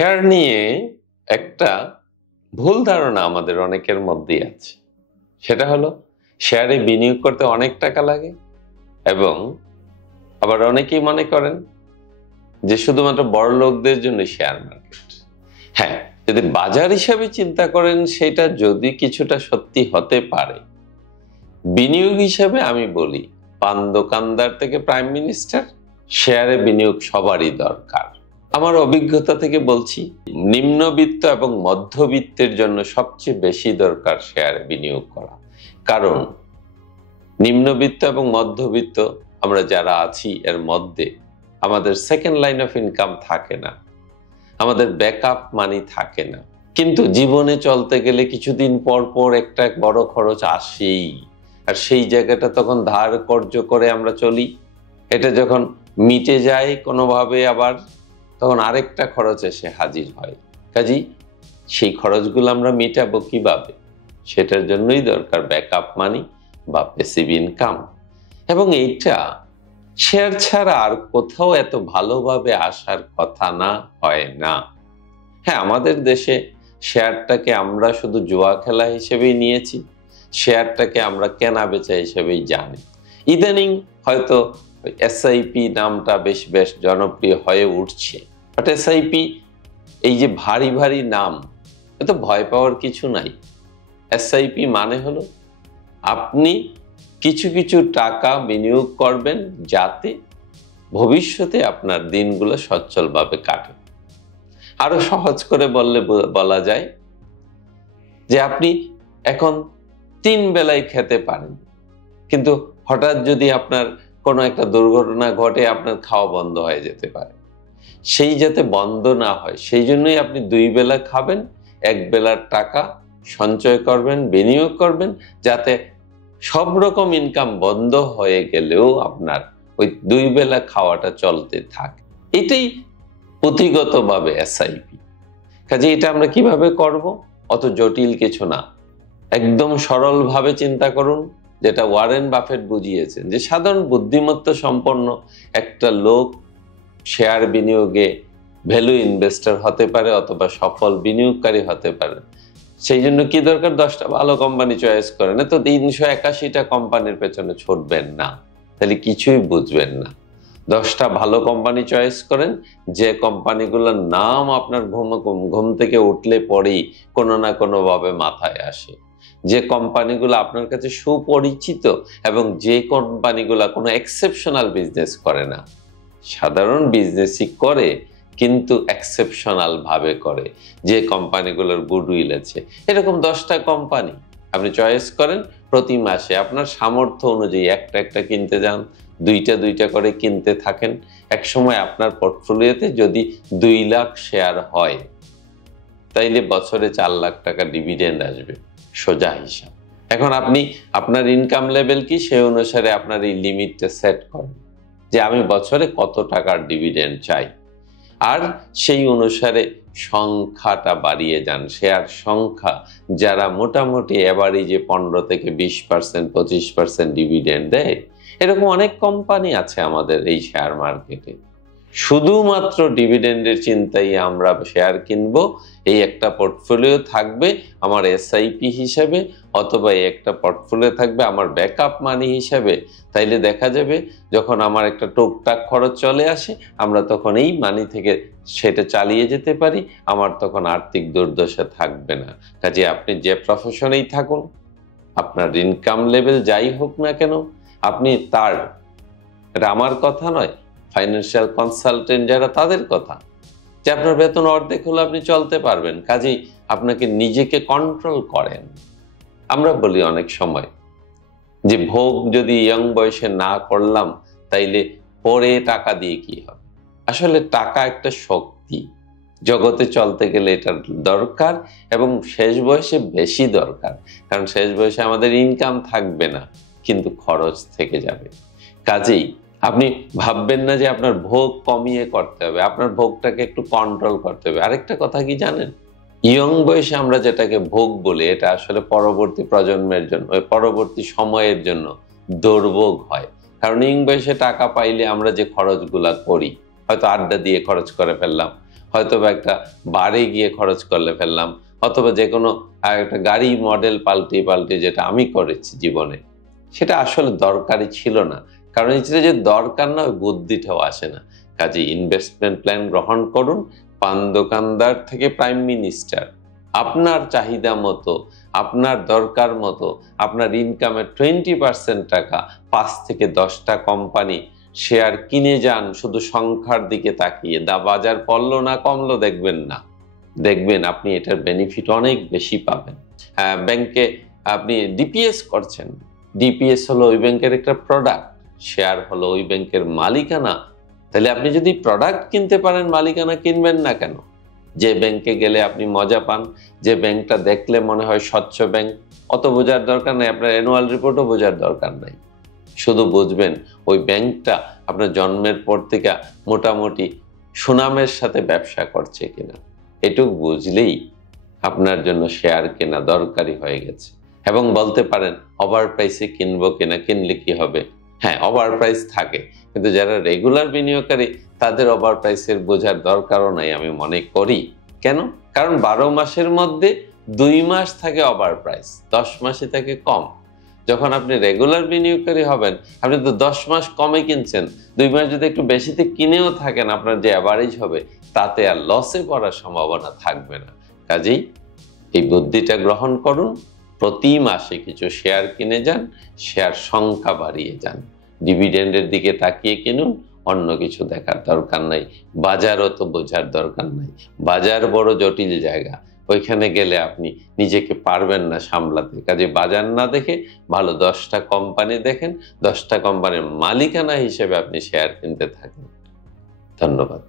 Share নিয়ে একটা ভুল ধারণা আমাদের অনেকের মধ্যেই আছে। সেটা হলো শেয়ারে বিনিয়োগ করতে অনেক টাকা লাগে, এবং আবার অনেকেই মনে করেন যে শুধুমাত্র বড় লোকদের জন্য শেয়ার মার্কেট। হ্যাঁ, যদি বাজার হিসাবে চিন্তা করেন সেটা যদি কিছুটা সত্যি হতে পারে, বিনিয়োগ হিসাবে আমি বলি পান দোকানদার থেকে প্রাইম মিনিস্টার শেয়ারে বিনিয়োগ সবারই দরকার। আমার অভিজ্ঞতা থেকে বলছি, নিম্নবিত্ত এবং মধ্যবিত্তের জন্য সবচেয়ে বেশি দরকার শেয়ারে বিনিয়োগ করা। কারণ নিম্নবিত্ত এবং মধ্যবিত্ত আমরা যারা আছি এর মধ্যে আমাদের সেকেন্ড লাইন অফ ইনকাম থাকে না, আমাদের ব্যাকআপ মানি থাকে না। কিন্তু জীবনে চলতে গেলে কিছুদিন পর পর একটা বড় খরচ আসেই, আর সেই জায়গাটা তখন ধার কর্জ করে আমরা চলি। এটা যখন মিটে যায় কোনোভাবে, আবার তখন আরেকটা খরচ এসে হাজির হয়। কাজেই সেই খরচগুলো আমরা মিটাবো কিভাবে, সেটার জন্যই দরকার ব্যাকআপ মানি বা প্যাসিভ ইনকাম। এবং এইটা শেয়ার ছাড়া আর কোথাও এত ভালোভাবে আসার কথা না, হয় না। হ্যাঁ, আমাদের দেশে শেয়ারটাকে আমরা শুধু জুয়া খেলা হিসেবেই নিয়েছি, শেয়ারটাকে আমরা কেনা বেচা হিসেবেই জানি। ইদানিং হয়তো এসআইপি নামটা বেশ জনপ্রিয় হয়ে উঠছে। বাট এসআইপি এই যে ভারী ভারী নাম, এত ভয় পাওয়ার কিছু নাই। এসআইপি মানে হলো আপনি কিছু কিছু টাকা বিনিয়োগ করবেন যাতে ভবিষ্যতে আপনার দিনগুলো সচ্ছলভাবে কাটে। আরো সহজ করে বলা যায় যে আপনি এখন 3 বেলায় খেতে পারেন, কিন্তু হঠাৎ যদি আপনার কোনো একটা দুর্ঘটনা ঘটে আপনার খাওয়া বন্ধ হয়ে যেতে পারে। সেই যাতে বন্ধ না হয় সেই জন্যই আপনি 2 বেলা খাবেন, 1 বেলার টাকা সঞ্চয় করবেন, বিনিয়োগ করবেন, যাতে সব রকম ইনকাম বন্ধ হয়ে গেলেও আপনার ওই 2 বেলা খাওয়াটা চলতে থাকে। এটাই পুঁথিগতভাবে এসআইপি। কাজে এটা আমরা কিভাবে করব? অত জটিল কিছু না, একদম সরলভাবে চিন্তা করুন, যেটা ওয়ারেন বাফেট বুঝিয়েছেন যে সাধারণ বুদ্ধিমত্তা সম্পন্ন একটা লোক শেয়ার বিনিয়োগে ভ্যালু ইনভেস্টর হতে পারে অথবা সফল বিনিয়োগকারী হতে পারে। সেই জন্য কি দরকার? 10টা ভালো কোম্পানি চয়েস করেন, তো 381টা কোম্পানির পেছনে ছুটবেন না, তাহলে কিছুই বুঝবেন না। 10টা ভালো কোম্পানি চয়েস করেন, যে কোম্পানিগুলোর নাম আপনার ঘুম থেকে উঠলে পরেই কোনো না কোনো ভাবে মাথায় আসে, যে কোম্পানিগুলো আপনার কাছে সুপরিচিত, এবং যে কোম্পানিগুলো কোনো এক্সেপশনাল বিজনেস করে না, সাধারণ বিজনেসই করে কিন্তু এক্সেপশনাল ভাবে করে, যে কোম্পানিগুলোর গুডউইল আছে। এরকম 10টা কোম্পানি আপনি চয়েস করেন, প্রতি মাসে আপনার সামর্থ্য অনুযায়ী একটা কিনতে যান, 2টা করে কিনতে থাকেন। এক সময় আপনার পোর্টফোলিওতে যদি 2 লাখ শেয়ার হয়, তাইলে বছরে 4 লাখ টাকা ডিভিডেন্ড আসবে, সোজা হিসাব। এখন আপনি আপনার ইনকাম লেভেল কি সেই অনুসারে আপনার এই লিমিটটা সেট করেন যে আমি বছরে কত টাকার ডিভিডেন্ড চাই, আর সেই অনুসারে সংখ্যাটা বাড়িয়ে যান। শেয়ার সংখ্যা যারা মোটামুটি এভারেজে 15 থেকে 20%, 25% ডিভিডেন্ড দেয়, এরকম অনেক কোম্পানি আছে আমাদের এই শেয়ার মার্কেটে। শুধুমাত্র ডিভিডেন্ডের চিন্তায় আমরা শেয়ার কিনবো, এই একটা পোর্টফোলিও থাকবে আমার এসআইপি হিসেবে, অথবা এই একটা পোর্টফোলিও থাকবে আমার ব্যাকআপ মানি হিসেবে। তাইলে দেখা যাবে যখন আমার একটা টুকটাক খরচ চলে আসে, আমরা তখন এই মানি থেকে সেটা চালিয়ে যেতে পারি, আমার তখন আর্থিক দুর্দশা থাকবে না। কাজে আপনি যে প্রফেশনেই থাকুন, আপনার ইনকাম লেভেল যাই হোক না কেন, আপনি তার, এটা আমার কথা নয়, ফাইন্যান্সিয়াল কনসালটেন্ট যারা তাদের কথা, যে আপনার বেতন অর্ধেক হলে আপনি চলতে পারবেন। কাজেই আপনাকে নিজেকে কন্ট্রোল করেন। আমরা বলি অনেক সময় যে ভোগ যদি ইয়ং বয়সে না করলাম তাইলে পরে টাকা দিয়ে কি হবে। আসলে টাকা একটা শক্তি, জগতে চলতে গেলে এটার দরকার, এবং শেষ বয়সে বেশি দরকার। কারণ শেষ বয়সে আমাদের ইনকাম থাকবে না, কিন্তু খরচ থেকে যাবে। কাজেই আপনি ভাববেন না যে আপনার ভোগ কমিয়ে করতে হবে, আপনার ভোগটাকে একটু কন্ট্রোল করতে হবে। আরেকটা কথা কি জানেন, ইয়ং বয়সে আমরা যেটাকে ভোগ বলি, এটা আসলে পরবর্তী প্রজন্মের জন্য, পরবর্তী সময়ের জন্য দুর্ভোগ হয়। কারণ ইয়ং বয়সে টাকা পাইলে আমরা যে খরচগুলা করি, হয়তো আড্ডা দিয়ে খরচ করে ফেললাম, হয়তো বা একটা বারে গিয়ে খরচ করলে ফেললাম, অথবা যে কোনো একটা গাড়ি মডেল পাল্টে যেটা আমি করেছি জীবনে, সেটা আসলে দরকারই ছিল না। কারণ এই যে দরকার না, ওই বুদ্ধিটাও আসে না। কাজে ইনভেস্টমেন্ট প্ল্যান গ্রহণ করুন, পান দোকানদার থেকে প্রাইম মিনিস্টার, আপনার চাহিদা মতো, আপনার দরকার মতো, আপনার ইনকামের 20% টাকা 5 থেকে 10টা কোম্পানি শেয়ার কিনে যান, শুধু সংখ্যার দিকে তাকিয়ে। বাজার পড়লো না কমলো দেখবেন না, দেখবেন আপনি এটার বেনিফিট অনেক বেশি পাবেন। ব্যাংকে আপনি ডিপিএস করছেন, ডিপিএস হলো ওই ব্যাংকের একটা প্রোডাক্ট, শেয়ার হলো ওই ব্যাংকের মালিকানা। তাহলে আপনি যদি প্রোডাক্ট কিনতে পারেন, মালিকানা কিনবেন না কেন? যে ব্যাংকে গেলে আপনি মজা পান, যে ব্যাংকটা দেখলে মনে হয় স্বচ্ছ ব্যাংক, অত বোঝার দরকার নাই, আপনার অ্যানুয়াল রিপোর্টও বোঝার দরকার নাই। শুধু বুঝবেন ওই ব্যাংকটা আপনার জন্মের পর থেকে মোটামুটি সুনামের সাথে ব্যবসা করছে কিনা, এটুকু বুঝলেই আপনার জন্য শেয়ার কেনা দরকারি হয়ে গেছে। এবং বলতে পারেন ওভার প্রাইসে কিনবো কিনা, কিনলে কি হবে? হ্যাঁ, ওভার প্রাইস থাকে, কিন্তু যারা রেগুলার বিনিয়োগকারী তাদের ওভার প্রাইসের বোঝার দরকারও নাই আমি মনে করি। কেন? কারণ 12 মাসের মধ্যে 2 মাস থাকে ওভার প্রাইস, 10 মাসে থাকে কম। যখন আপনি রেগুলার বিনিয়োগকারী হবেন, আপনি তো 10 মাস কমে কিনছেন, 2 মাস যদি একটু বেশিতে কিনেও থাকেন, আপনার যে অ্যাভারেজ হবে তাতে আর লসে পড়ার সম্ভাবনা থাকবে না। কাজেই এই বুদ্ধিটা গ্রহণ করুন, প্রতি মাসে কিছু শেয়ার কিনে যান, শেয়ার সংখ্যা বাড়িয়ে যান, ডিভিডেন্ডের দিকে তাকিয়ে কিনুন, অন্য কিছু দেখার দরকার নাই। বাজারও তো বোঝার দরকার নাই, বাজার বড় জটিল জায়গা, ওইখানে গেলে আপনি নিজেকে পারবেন না সামলাতে। কাজে বাজার না দেখে ভালো 10টা কোম্পানি দেখেন, 10টা কোম্পানির মালিকানা হিসেবে আপনি শেয়ার কিনতে থাকেন। ধন্যবাদ।